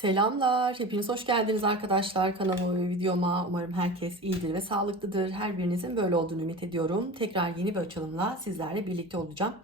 Selamlar, hepiniz hoş geldiniz arkadaşlar kanalıma ve videoma. Umarım herkes iyidir ve sağlıklıdır. Her birinizin böyle olduğunu ümit ediyorum. Tekrar yeni bir açılımla sizlerle birlikte olacağım.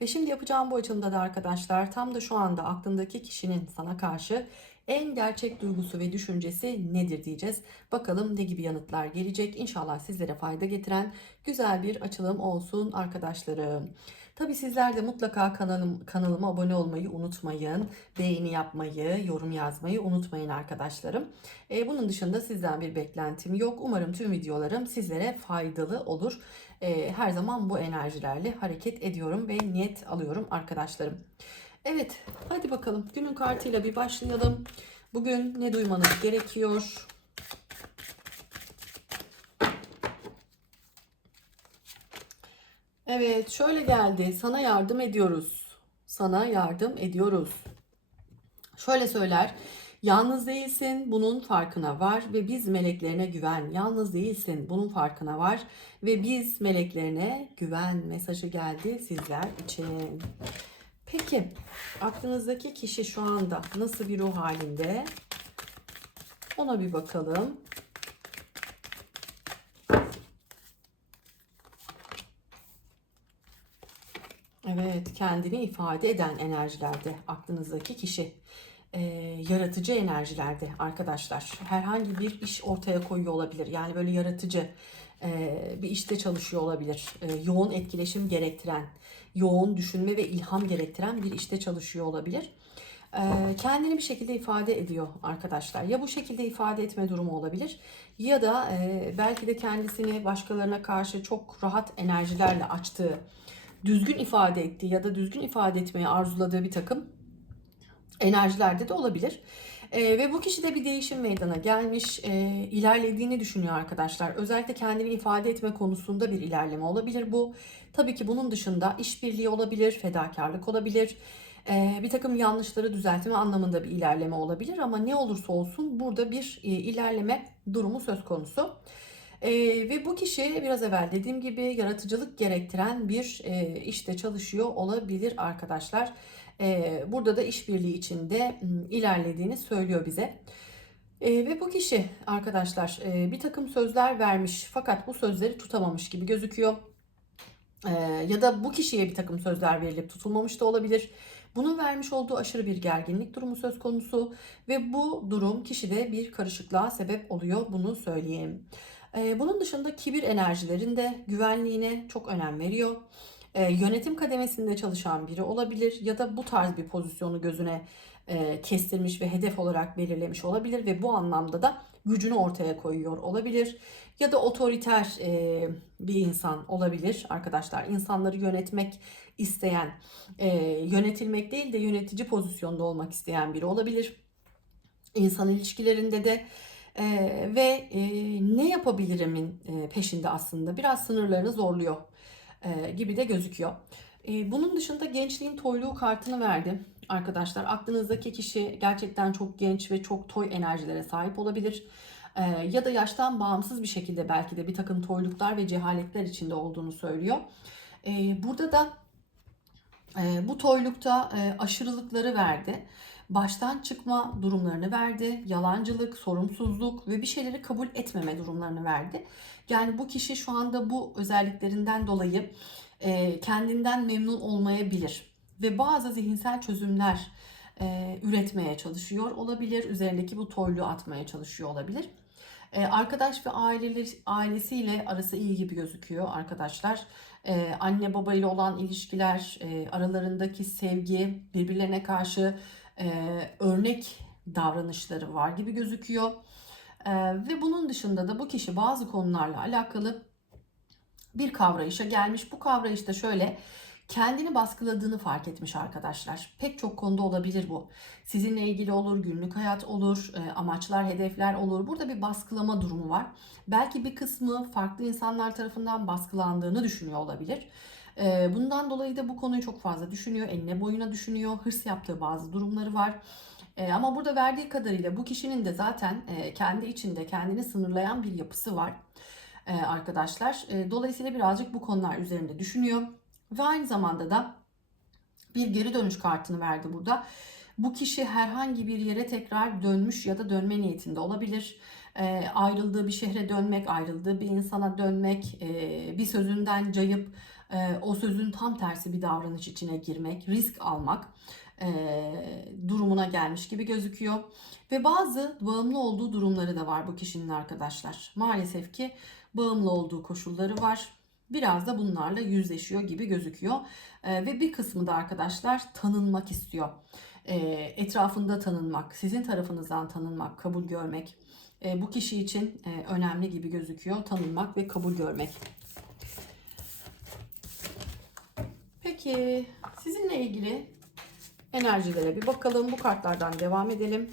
Ve şimdi yapacağım bu açılımda da arkadaşlar tam da şu anda aklındaki kişinin sana karşı en gerçek duygusu ve düşüncesi nedir diyeceğiz. Bakalım ne gibi yanıtlar gelecek. İnşallah sizlere fayda getiren güzel bir açılım olsun arkadaşlarım. Tabi sizler de mutlaka kanalım, kanalıma abone olmayı unutmayın. Beğeni yapmayı, yorum yazmayı unutmayın arkadaşlarım. E, bunun dışında sizden bir beklentim yok. Umarım tüm videolarım sizlere faydalı olur. E, her zaman bu enerjilerle hareket ediyorum ve niyet alıyorum arkadaşlarım. Evet, hadi bakalım günün kartıyla bir başlayalım. Bugün ne duymanız gerekiyor? Evet, şöyle geldi. Sana yardım ediyoruz. Sana yardım ediyoruz. Şöyle söyler. Yalnız değilsin, bunun farkına var ve biz meleklerine güven. Yalnız değilsin, bunun farkına var ve biz meleklerine güven mesajı geldi sizler için. Peki, aklınızdaki kişi şu anda nasıl bir ruh halinde? Ona bir bakalım. Evet, kendini ifade eden enerjilerde aklınızdaki kişi. Ee, yaratıcı enerjilerde arkadaşlar. Herhangi bir iş ortaya koyuyor olabilir. Yani böyle yaratıcı e, bir işte çalışıyor olabilir. E, yoğun etkileşim gerektiren, yoğun düşünme ve ilham gerektiren bir işte çalışıyor olabilir. E, kendini bir şekilde ifade ediyor arkadaşlar. Ya bu şekilde ifade etme durumu olabilir ya da e, belki de kendisini başkalarına karşı çok rahat enerjilerle açtığı düzgün ifade ettiği ya da düzgün ifade etmeyi arzuladığı bir takım enerjilerde de olabilir. Ee, ve bu kişi de bir değişim meydana gelmiş, e, ilerlediğini düşünüyor arkadaşlar. Özellikle kendini ifade etme konusunda bir ilerleme olabilir bu. Tabii ki bunun dışında işbirliği olabilir, fedakarlık olabilir. e, bir takım yanlışları düzeltme anlamında bir ilerleme olabilir ama ne olursa olsun burada bir e, ilerleme durumu söz konusu. Ee, ve bu kişi biraz evvel dediğim gibi yaratıcılık gerektiren bir e, işte çalışıyor olabilir arkadaşlar. Ee, burada da işbirliği içinde ilerlediğini söylüyor bize. Ee, ve bu kişi arkadaşlar e, bir takım sözler vermiş fakat bu sözleri tutamamış gibi gözüküyor. Ee, ya da bu kişiye bir takım sözler verilip tutulmamış da olabilir. Bunun vermiş olduğu aşırı bir gerginlik durumu söz konusu ve bu durum kişide bir karışıklığa sebep oluyor bunu söyleyeyim. Ee, bunun dışında kibir enerjilerinde güvenliğine çok önem veriyor. Ee, yönetim kademesinde çalışan biri olabilir ya da bu tarz bir pozisyonu gözüne e, kestirmiş ve hedef olarak belirlemiş olabilir ve bu anlamda da gücünü ortaya koyuyor olabilir. Ya da otoriter e, bir insan olabilir arkadaşlar. İnsanları yönetmek isteyen, e, yönetilmek değil de yönetici pozisyonda olmak isteyen biri olabilir. İnsan ilişkilerinde de e, ve e, ne yapabilirimin e, peşinde aslında biraz sınırlarını zorluyor e, gibi de gözüküyor. E, bunun dışında gençliğin toyluğu kartını verdi arkadaşlar. Aklınızdaki kişi gerçekten çok genç ve çok toy enerjilere sahip olabilir. E, ya da yaştan bağımsız bir şekilde belki de bir takım toyluklar ve cehaletler içinde olduğunu söylüyor. E, burada da e, bu toylukta e, aşırılıkları verdi baştan çıkma durumlarını verdi. Yalancılık, sorumsuzluk ve bir şeyleri kabul etmeme durumlarını verdi. Yani bu kişi şu anda bu özelliklerinden dolayı e, kendinden memnun olmayabilir ve bazı zihinsel çözümler e, üretmeye çalışıyor olabilir. Üzerindeki bu toyluğu atmaya çalışıyor olabilir. E, arkadaş ve aileleri, ailesiyle arası iyi gibi gözüküyor arkadaşlar. Anne baba ile olan ilişkiler, aralarındaki sevgi, birbirlerine karşı e, örnek davranışları var gibi gözüküyor. E, ve bunun dışında da bu kişi bazı konularla alakalı bir kavrayışa gelmiş. Bu kavrayışta şöyle kendini baskıladığını fark etmiş arkadaşlar. Pek çok konuda olabilir bu. Sizinle ilgili olur, günlük hayat olur, e, amaçlar, hedefler olur. Burada bir baskılama durumu var. Belki bir kısmı farklı insanlar tarafından baskılandığını düşünüyor olabilir. Bundan dolayı da bu konuyu çok fazla düşünüyor, eline boyuna düşünüyor, hırs yaptığı bazı durumları var. Ama burada verdiği kadarıyla bu kişinin de zaten kendi içinde kendini sınırlayan bir yapısı var arkadaşlar. Dolayısıyla birazcık bu konular üzerinde düşünüyor. Ve aynı zamanda da bir geri dönüş kartını verdi burada. Bu kişi herhangi bir yere tekrar dönmüş ya da dönme niyetinde olabilir. E, ayrıldığı bir şehre dönmek, ayrıldığı bir insana dönmek, e, bir sözünden cayıp o sözün tam tersi bir davranış içine girmek, risk almak e, durumuna gelmiş gibi gözüküyor. Ve bazı bağımlı olduğu durumları da var bu kişinin arkadaşlar. Maalesef ki bağımlı olduğu koşulları var. Biraz da bunlarla yüzleşiyor gibi gözüküyor. E, ve bir kısmı da arkadaşlar tanınmak istiyor. Etrafında tanınmak, sizin tarafınızdan tanınmak, kabul görmek. Bu kişi için e, önemli gibi gözüküyor. Tanınmak ve kabul görmek. Peki sizinle ilgili enerjilere bir bakalım. Bu kartlardan devam edelim.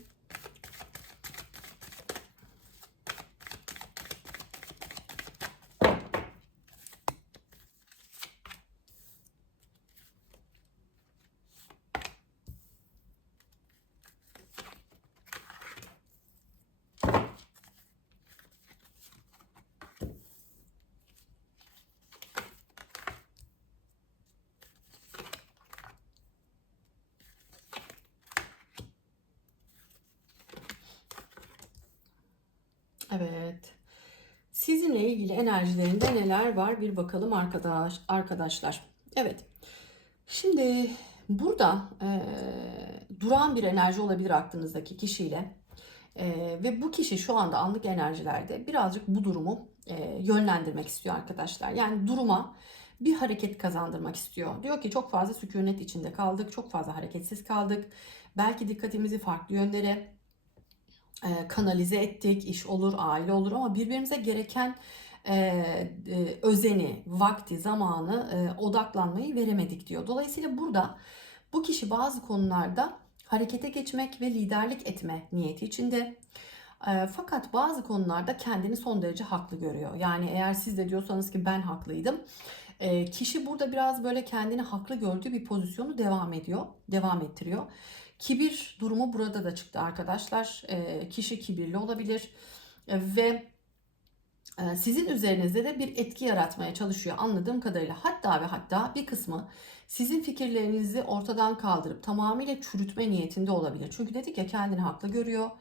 Evet. Sizinle ilgili enerjilerinde neler var bir bakalım arkadaş arkadaşlar. Evet. Şimdi burada e, duran bir enerji olabilir aklınızdaki kişiyle. E, ve bu kişi şu anda anlık enerjilerde birazcık bu durumu e, yönlendirmek istiyor arkadaşlar. Yani duruma bir hareket kazandırmak istiyor. Diyor ki çok fazla sükunet içinde kaldık, çok fazla hareketsiz kaldık. Belki dikkatimizi farklı yönlere kanalize ettik. iş olur, aile olur ama birbirimize gereken e, e, özeni, vakti, zamanı, e, odaklanmayı veremedik diyor. Dolayısıyla burada bu kişi bazı konularda harekete geçmek ve liderlik etme niyeti içinde. E, fakat bazı konularda kendini son derece haklı görüyor. Yani eğer siz de diyorsanız ki ben haklıydım. E, kişi burada biraz böyle kendini haklı gördüğü bir pozisyonu devam ediyor, devam ettiriyor. Kibir durumu burada da çıktı arkadaşlar. E, kişi kibirli olabilir e, ve e, sizin üzerinizde de bir etki yaratmaya çalışıyor anladığım kadarıyla. Hatta ve hatta bir kısmı sizin fikirlerinizi ortadan kaldırıp tamamıyla çürütme niyetinde olabilir. Çünkü dedik ya kendini haklı görüyor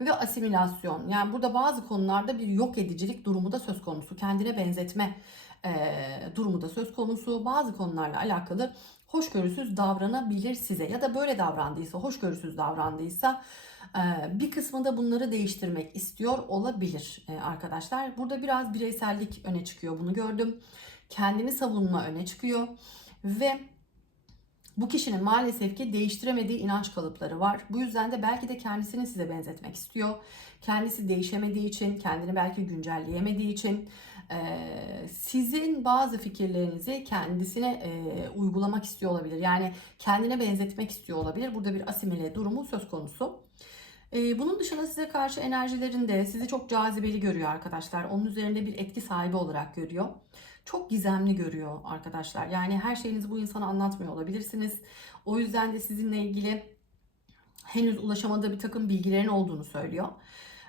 ve asimilasyon. Yani burada bazı konularda bir yok edicilik durumu da söz konusu. Kendine benzetme e, durumu da söz konusu. Bazı konularla alakalı hoşgörüsüz davranabilir size ya da böyle davrandıysa, hoşgörüsüz davrandıysa e, bir kısmında bunları değiştirmek istiyor olabilir e, arkadaşlar. Burada biraz bireysellik öne çıkıyor bunu gördüm. Kendini savunma öne çıkıyor ve bu kişinin maalesef ki değiştiremediği inanç kalıpları var. Bu yüzden de belki de kendisini size benzetmek istiyor. Kendisi değişemediği için, kendini belki güncelleyemediği için sizin bazı fikirlerinizi kendisine uygulamak istiyor olabilir. Yani kendine benzetmek istiyor olabilir. Burada bir asimile durumu söz konusu. Bunun dışında size karşı enerjilerinde sizi çok cazibeli görüyor arkadaşlar. Onun üzerinde bir etki sahibi olarak görüyor. Çok gizemli görüyor arkadaşlar. Yani her şeyinizi bu insana anlatmıyor olabilirsiniz. O yüzden de sizinle ilgili henüz ulaşamadığı bir takım bilgilerin olduğunu söylüyor.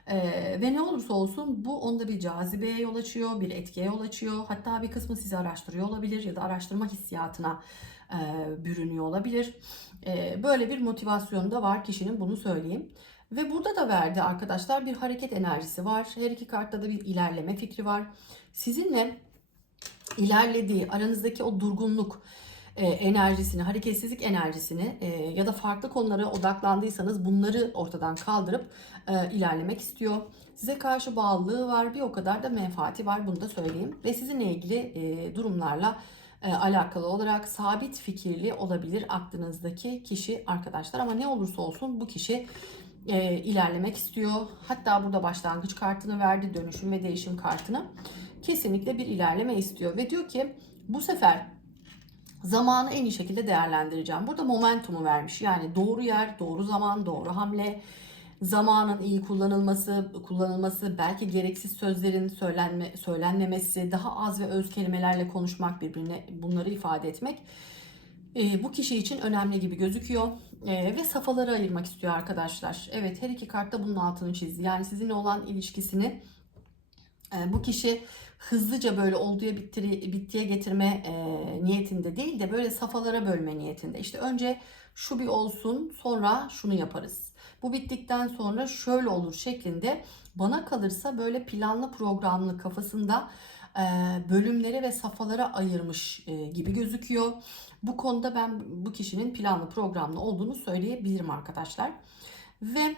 Ee, ve ne olursa olsun bu onda bir cazibeye yol açıyor, bir etkiye yol açıyor. Hatta bir kısmı sizi araştırıyor olabilir ya da araştırma hissiyatına e, bürünüyor olabilir. E, böyle bir motivasyonu da var kişinin bunu söyleyeyim. Ve burada da verdi arkadaşlar bir hareket enerjisi var. Her iki kartta da bir ilerleme fikri var. Sizinle ilerlediği aranızdaki o durgunluk, e, enerjisini, hareketsizlik enerjisini e, ya da farklı konulara odaklandıysanız bunları ortadan kaldırıp e, ilerlemek istiyor. Size karşı bağlılığı var, bir o kadar da menfaati var bunu da söyleyeyim. Ve sizinle ilgili e, durumlarla e, alakalı olarak sabit fikirli olabilir aklınızdaki kişi arkadaşlar. Ama ne olursa olsun bu kişi e, ilerlemek istiyor. Hatta burada başlangıç kartını verdi, dönüşüm ve değişim kartını. Kesinlikle bir ilerleme istiyor ve diyor ki bu sefer zamanı en iyi şekilde değerlendireceğim. Burada momentumu vermiş. Yani doğru yer, doğru zaman, doğru hamle, zamanın iyi kullanılması, kullanılması, belki gereksiz sözlerin söylenme, söylenmemesi, daha az ve öz kelimelerle konuşmak birbirine bunları ifade etmek e, bu kişi için önemli gibi gözüküyor. E, ve safhaları ayırmak istiyor arkadaşlar. Evet her iki kartta bunun altını çizdi. Yani sizinle olan ilişkisini bu kişi hızlıca böyle olduğu bittiri, bittiye getirme e, niyetinde değil de böyle safhalara bölme niyetinde. İşte önce şu bir olsun sonra şunu yaparız. Bu bittikten sonra şöyle olur şeklinde bana kalırsa böyle planlı programlı kafasında e, bölümlere ve safhalara ayırmış e, gibi gözüküyor. Bu konuda ben bu kişinin planlı programlı olduğunu söyleyebilirim arkadaşlar. Ve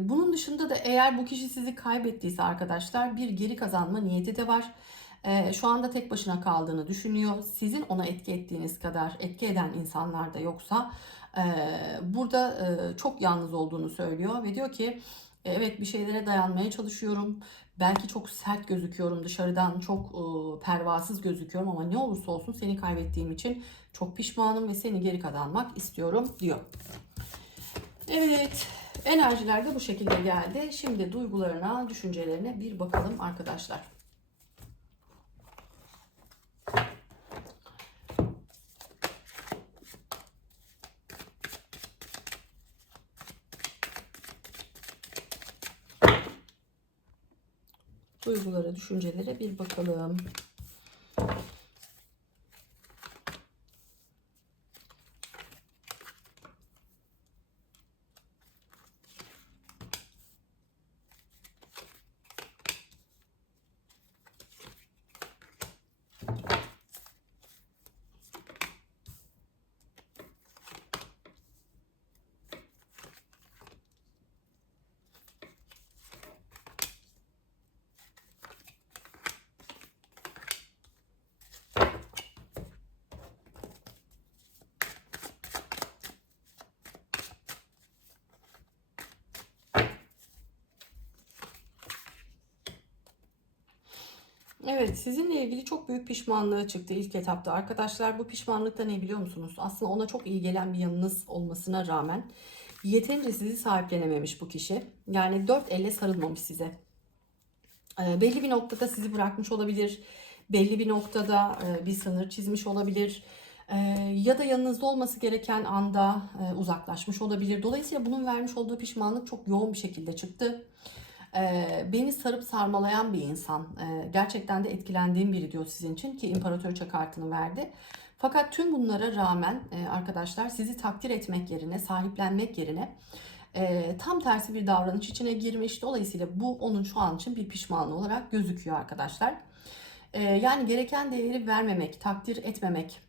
bunun dışında da eğer bu kişi sizi kaybettiyse arkadaşlar bir geri kazanma niyeti de var. E, şu anda tek başına kaldığını düşünüyor. Sizin ona etki ettiğiniz kadar etki eden insanlar da yoksa e, burada e, çok yalnız olduğunu söylüyor ve diyor ki e, evet bir şeylere dayanmaya çalışıyorum. Belki çok sert gözüküyorum dışarıdan çok e, pervasız gözüküyorum ama ne olursa olsun seni kaybettiğim için çok pişmanım ve seni geri kazanmak istiyorum diyor. Evet enerjiler de bu şekilde geldi. Şimdi duygularına, düşüncelerine bir bakalım arkadaşlar. Duygulara, düşüncelere bir bakalım. Evet, sizinle ilgili çok büyük pişmanlığı çıktı ilk etapta. Arkadaşlar bu pişmanlık da ne biliyor musunuz? Aslında ona çok iyi gelen bir yanınız olmasına rağmen yeterince sizi sahiplenememiş bu kişi. Yani dört elle sarılmamış size. Ee, belli bir noktada sizi bırakmış olabilir. Belli bir noktada e, bir sınır çizmiş olabilir. E, ya da yanınızda olması gereken anda e, uzaklaşmış olabilir. Dolayısıyla bunun vermiş olduğu pişmanlık çok yoğun bir şekilde çıktı. Ee, beni sarıp sarmalayan bir insan. Ee, gerçekten de etkilendiğim biri diyor sizin için ki imparatoriçe kartını verdi. Fakat tüm bunlara rağmen e, arkadaşlar sizi takdir etmek yerine, sahiplenmek yerine e, tam tersi bir davranış içine girmiş. Dolayısıyla bu onun şu an için bir pişmanlığı olarak gözüküyor arkadaşlar. E, yani gereken değeri vermemek, takdir etmemek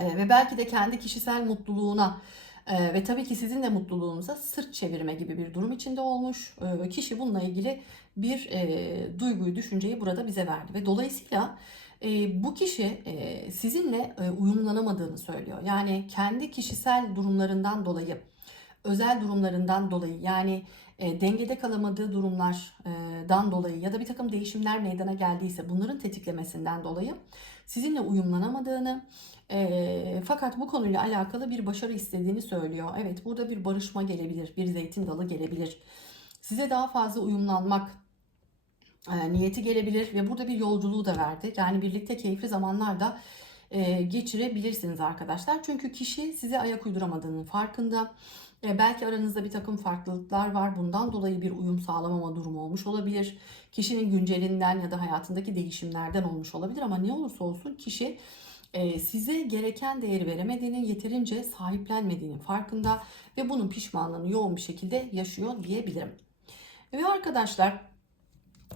e, ve belki de kendi kişisel mutluluğuna ee, ve tabii ki sizin de mutluluğunuza sırt çevirme gibi bir durum içinde olmuş. Ee, kişi bununla ilgili bir e, duyguyu, düşünceyi burada bize verdi. Ve dolayısıyla e, bu kişi e, sizinle e, uyumlanamadığını söylüyor. Yani kendi kişisel durumlarından dolayı, özel durumlarından dolayı yani e, dengede kalamadığı durumlardan dolayı ya da bir takım değişimler meydana geldiyse bunların tetiklemesinden dolayı sizinle uyumlanamadığını e, fakat bu konuyla alakalı bir başarı istediğini söylüyor. Evet burada bir barışma gelebilir, bir zeytin dalı gelebilir. Size daha fazla uyumlanmak e, niyeti gelebilir ve burada bir yolculuğu da verdi. Yani birlikte keyifli zamanlarda e, geçirebilirsiniz arkadaşlar. Çünkü kişi size ayak uyduramadığının farkında. E, belki aranızda bir takım farklılıklar var. Bundan dolayı bir uyum sağlamama durumu olmuş olabilir. Kişinin güncelinden ya da hayatındaki değişimlerden olmuş olabilir ama ne olursa olsun kişi e, size gereken değeri veremediğinin, yeterince sahiplenmediğinin farkında ve bunun pişmanlığını yoğun bir şekilde yaşıyor diyebilirim. Ve arkadaşlar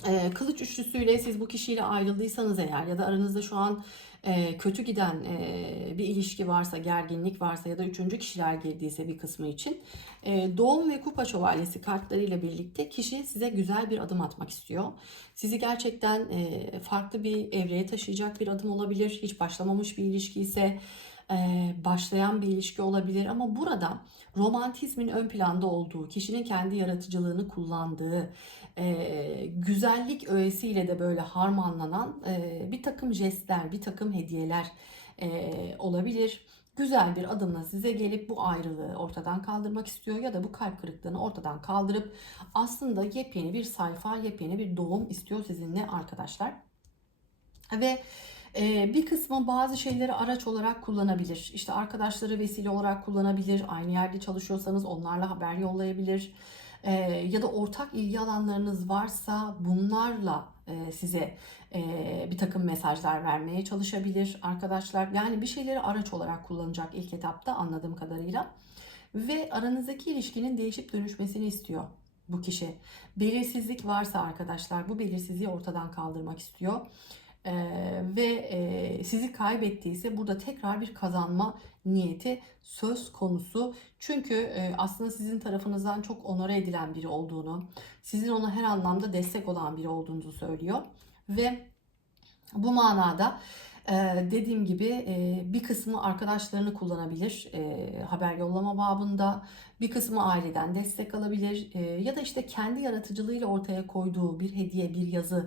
e, kılıç üçlüsüyle siz bu kişiyle ayrıldıysanız eğer ya da aranızda şu an kötü giden bir ilişki varsa, gerginlik varsa ya da üçüncü kişiler girdiyse bir kısmı için doğum ve kupa şövalyesi kartlarıyla birlikte kişi size güzel bir adım atmak istiyor. Sizi gerçekten farklı bir evreye taşıyacak bir adım olabilir. Hiç başlamamış bir ilişki ise başlayan bir ilişki olabilir ama burada romantizmin ön planda olduğu, kişinin kendi yaratıcılığını kullandığı, güzellik öğesiyle de böyle harmanlanan bir takım jestler, bir takım hediyeler olabilir. Güzel bir adımla size gelip bu ayrılığı ortadan kaldırmak istiyor ya da bu kalp kırıklığını ortadan kaldırıp aslında yepyeni bir sayfa, yepyeni bir doğum istiyor sizinle arkadaşlar. Ve bir kısmı bazı şeyleri araç olarak kullanabilir. İşte arkadaşları vesile olarak kullanabilir. Aynı yerde çalışıyorsanız onlarla haber yollayabilir. Ee, ya da ortak ilgi alanlarınız varsa bunlarla e, size e, bir takım mesajlar vermeye çalışabilir arkadaşlar. Yani bir şeyleri araç olarak kullanacak ilk etapta anladığım kadarıyla. Ve aranızdaki ilişkinin değişip dönüşmesini istiyor bu kişi. Belirsizlik varsa arkadaşlar bu belirsizliği ortadan kaldırmak istiyor. Ee, ve e, sizi kaybettiyse burada tekrar bir kazanma niyeti söz konusu. Çünkü e, aslında sizin tarafınızdan çok onore edilen biri olduğunu, sizin ona her anlamda destek olan biri olduğunuzu söylüyor. Ve bu manada e, dediğim gibi e, bir kısmı arkadaşlarını kullanabilir e, haber yollama babında, bir kısmı aileden destek alabilir e, ya da işte kendi yaratıcılığıyla ortaya koyduğu bir hediye, bir yazı, e,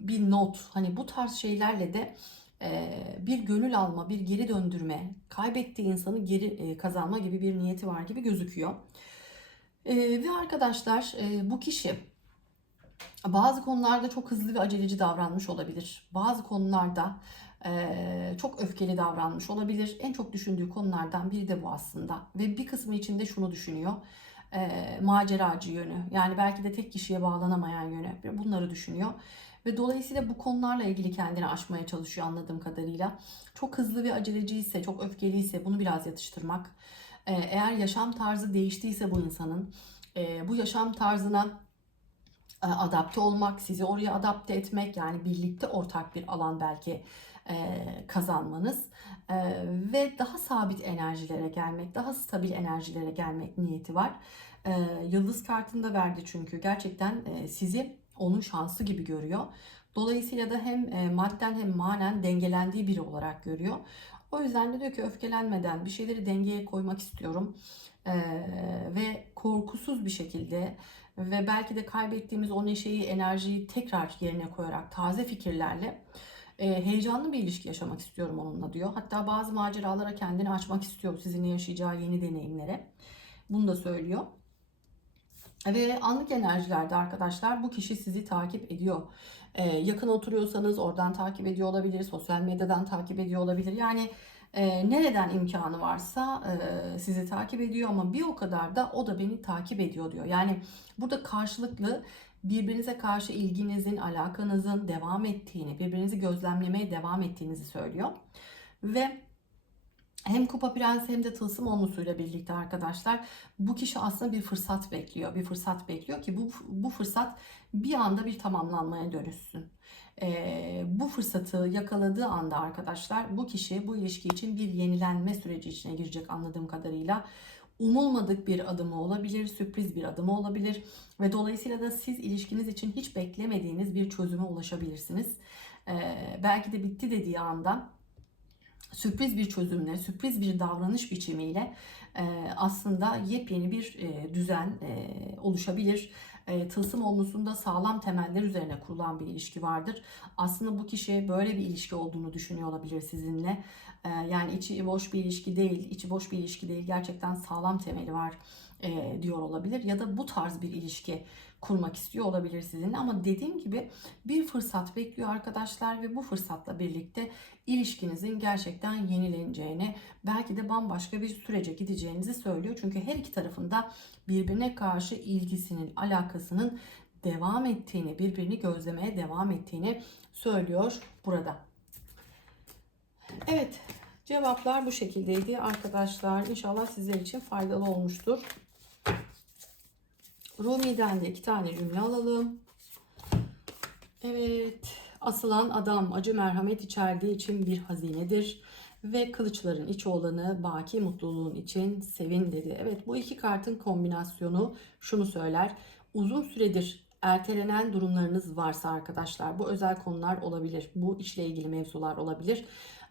bir not hani bu tarz şeylerle de e, bir gönül alma, bir geri döndürme, kaybettiği insanı geri e, kazanma gibi bir niyeti var gibi gözüküyor. E, ve arkadaşlar e, bu kişi bazı konularda çok hızlı ve aceleci davranmış olabilir. Bazı konularda e, çok öfkeli davranmış olabilir. En çok düşündüğü konulardan biri de bu aslında. Ve bir kısmı içinde şunu düşünüyor. E, maceracı yönü. Yani belki de tek kişiye bağlanamayan yönü. Bunları düşünüyor. Ve dolayısıyla bu konularla ilgili kendini aşmaya çalışıyor anladığım kadarıyla. Çok hızlı ve aceleci ise, çok öfkeli ise bunu biraz yatıştırmak. E, eğer yaşam tarzı değiştiyse bu insanın, e, bu yaşam tarzına adapte olmak, sizi oraya adapte etmek yani birlikte ortak bir alan belki kazanmanız ve daha sabit enerjilere gelmek, daha stabil enerjilere gelmek niyeti var. Yıldız kartında verdi çünkü gerçekten sizi onun şansı gibi görüyor. Dolayısıyla da hem madden hem manen dengelendiği biri olarak görüyor. O yüzden de diyor ki öfkelenmeden bir şeyleri dengeye koymak istiyorum. E, ve korkusuz bir şekilde ve belki de kaybettiğimiz o neşeyi, enerjiyi tekrar yerine koyarak taze fikirlerle e, heyecanlı bir ilişki yaşamak istiyorum onunla diyor. Hatta bazı maceralara kendini açmak istiyor sizinle yaşayacağı yeni deneyimlere. Bunu da söylüyor. Ve anlık enerjilerde arkadaşlar bu kişi sizi takip ediyor. Ee, yakın oturuyorsanız oradan takip ediyor olabilir, sosyal medyadan takip ediyor olabilir. Yani e, nereden imkanı varsa e, sizi takip ediyor ama bir o kadar da o da beni takip ediyor diyor. Yani burada karşılıklı birbirinize karşı ilginizin, alakanızın devam ettiğini, birbirinizi gözlemlemeye devam ettiğinizi söylüyor. Ve hem Kupa Prensi hem de Tılsım Onlusuyla birlikte arkadaşlar bu kişi aslında bir fırsat bekliyor. Bir fırsat bekliyor ki bu, bu fırsat bir anda bir tamamlanmaya dönüşsün. Ee, bu fırsatı yakaladığı anda arkadaşlar bu kişi bu ilişki için bir yenilenme süreci içine girecek anladığım kadarıyla. Umulmadık bir adımı olabilir, sürpriz bir adımı olabilir ve dolayısıyla da siz ilişkiniz için hiç beklemediğiniz bir çözüme ulaşabilirsiniz. Ee, belki de bitti dediği anda sürpriz bir çözümle, sürpriz bir davranış biçimiyle e, aslında yepyeni bir e, düzen e, oluşabilir. E, tılsım olmusunda sağlam temeller üzerine kurulan bir ilişki vardır. Aslında bu kişi böyle bir ilişki olduğunu düşünüyor olabilir sizinle. E, yani içi boş bir ilişki değil, içi boş bir ilişki değil. Gerçekten sağlam temeli var e, diyor olabilir. Ya da bu tarz bir ilişki kurmak istiyor olabilir sizinle. Ama dediğim gibi bir fırsat bekliyor arkadaşlar ve bu fırsatla birlikte ilişkinizin gerçekten yenileneceğini, belki de bambaşka bir sürece gideceğinizi söylüyor. Çünkü her iki tarafında birbirine karşı ilgisinin, alakasının devam ettiğini, birbirini gözlemeye devam ettiğini söylüyor burada. Evet, cevaplar bu şekildeydi arkadaşlar. İnşallah sizler için faydalı olmuştur. Rumi'den de iki tane cümle alalım. Evet. Asılan adam acı merhamet içerdiği için bir hazinedir. Ve kılıçların iç olanı baki mutluluğun için sevin dedi. Evet bu iki kartın kombinasyonu şunu söyler. Uzun süredir ertelenen durumlarınız varsa arkadaşlar bu özel konular olabilir. Bu işle ilgili mevzular olabilir.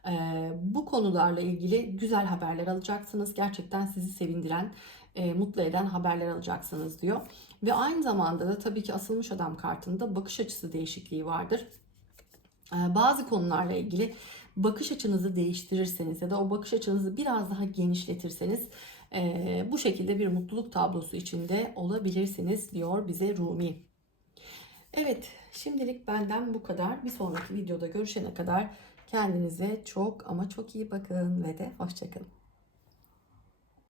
Ee, bu konularla ilgili güzel haberler alacaksınız. Gerçekten sizi sevindiren e, mutlu eden haberler alacaksınız diyor. Ve aynı zamanda da tabii ki asılmış adam kartında bakış açısı değişikliği vardır. E, bazı konularla ilgili bakış açınızı değiştirirseniz ya da o bakış açınızı biraz daha genişletirseniz e, bu şekilde bir mutluluk tablosu içinde olabilirsiniz diyor bize Rumi. Evet, şimdilik benden bu kadar. Bir sonraki videoda görüşene kadar kendinize çok ama çok iyi bakın ve de hoşçakalın.